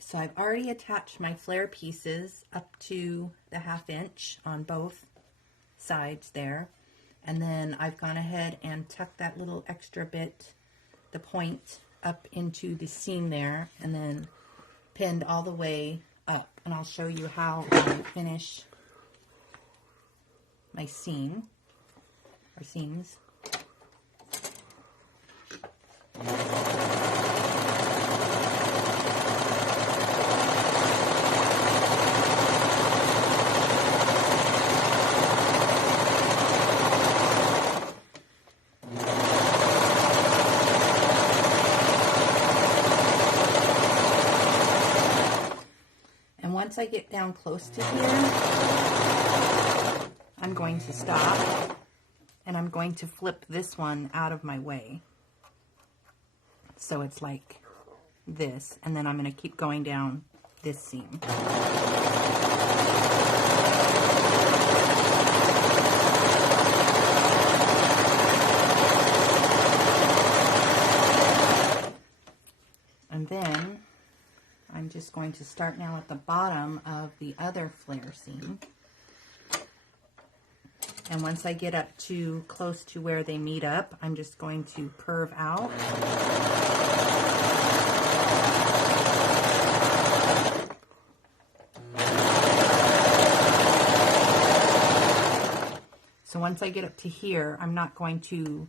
So I've already attached my flare pieces up to the 1/2 inch on both sides there. And then I've gone ahead and tucked that little extra bit, the point, up into the seam there, and then pinned all the way up. And I'll show you how I finish my seam, or seams. Once I get down close to here, I'm going to stop and I'm going to flip this one out of my way. So it's like this, and then I'm going to keep going down this seam. And then I'm just going to start now at the bottom of the other flare seam. And once I get up to close to where they meet up, I'm just going to curve out. So once I get up to here, I'm not going to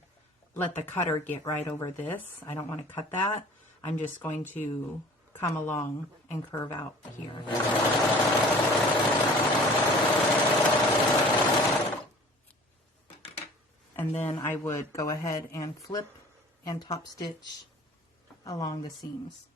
let the cutter get right over this. I don't want to cut that. I'm just going to come along and curve out here. And then I would go ahead and flip and top stitch along the seams.